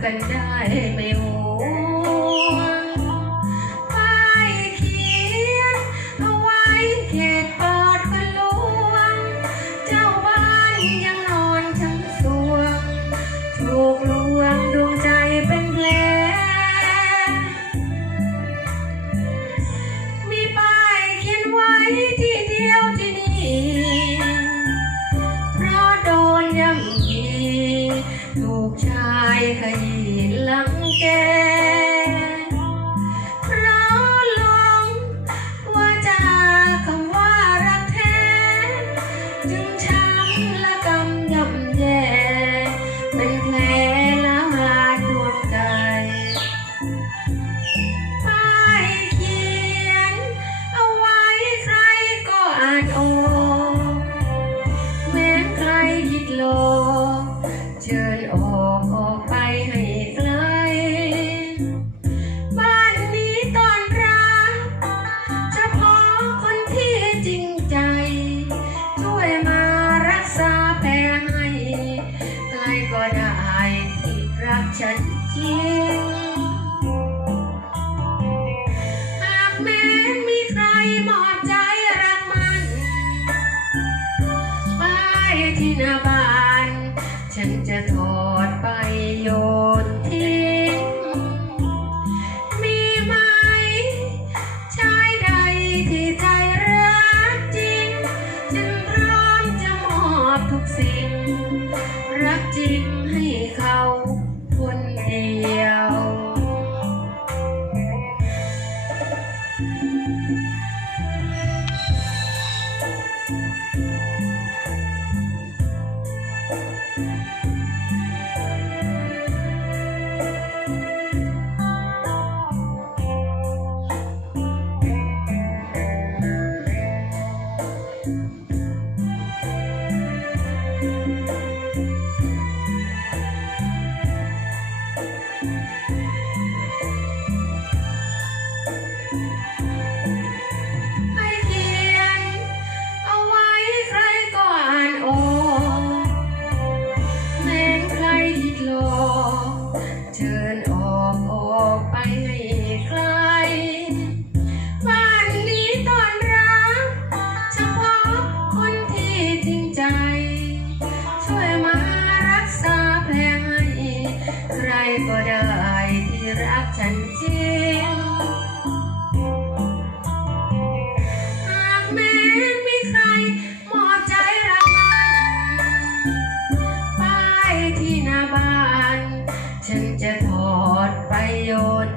感觉也没有。 ลังแก ฉันจริหากแม้มีใครมอบใจรักมันปที่นับ Música ใครก็ได้ที่รักฉันจริงหากแม้มีใครหมอใจรักมัป้ายที่หน้าบ้าน ฉันจะถอดไปโยน